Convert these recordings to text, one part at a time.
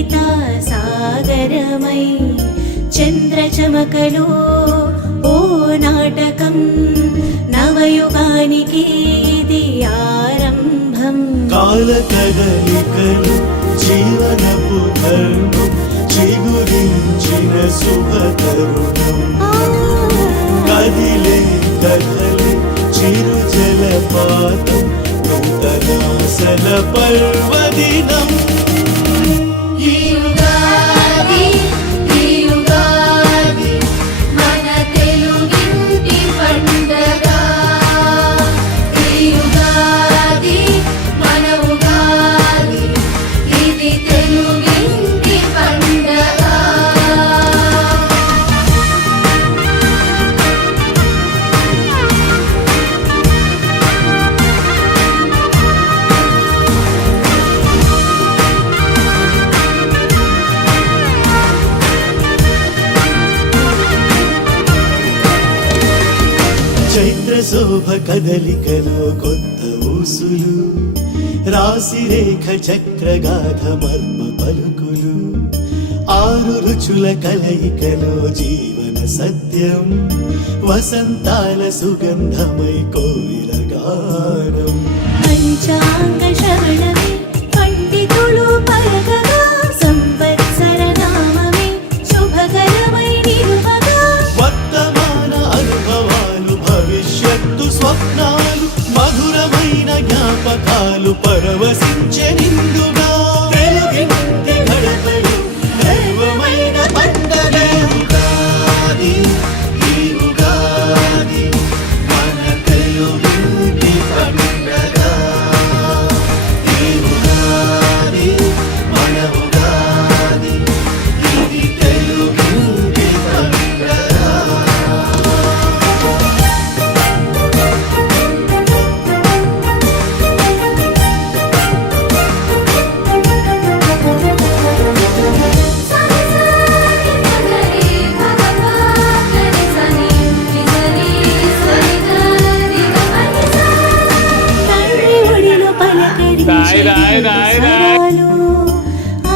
గీతా సాగరమై చంద్రచమకలో ఓ నాటకం నవయుగానికి ఇది ఆరంభం. కాల కదలికలు జీవనపు ధర్మం చిగురించిన శుభతరుణం. కదిలే కథలే చిరు జలపాతం నూతనాసల పర్వదినం. చైత్ర శోభ కదలికలో కొత్త ఊసులు రాశిరేఖ చక్రగాథ మర్మ పలుకులు. ఆరు రుచుల కలయికలో జీవన సత్యం వసంతాల సుగంధమై కోయిల గానం. పంచాంగ శ్రవణమే పండితులు పలకగా సంవత్సర నామమే శుభకరమై నిలువగా. వర్తమాన అనుభవాలు భవిష్యత్తు స్వప్నాలు మధురమైన జ్ఞాపకాలు పరవశించే నిండుగా. వెలుగింటి గడపలు దైవమైన పండగ ఉగాది. ఈ ఉగాది మన తెలుగింటి పండగ. ఈ ఉగాది మన ఉగాది ఇది తెలుగింటి పండగ.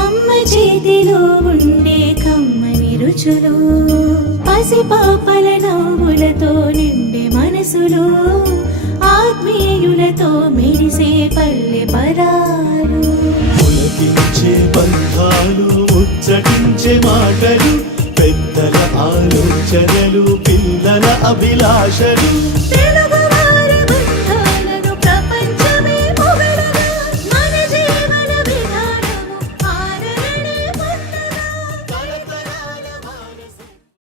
అమ్మ చేతిలో ఉండే కమ్మని రుచులు పసిపాపల నవ్వులతో నిండే మనసులు ఆత్మీయులతో మెరిసే పల్లె పదాలు. పులకించే బంధాలు ముచ్చటించే మాటలు పెద్దల ఆలోచనలు పిల్లల అభిలాషలు.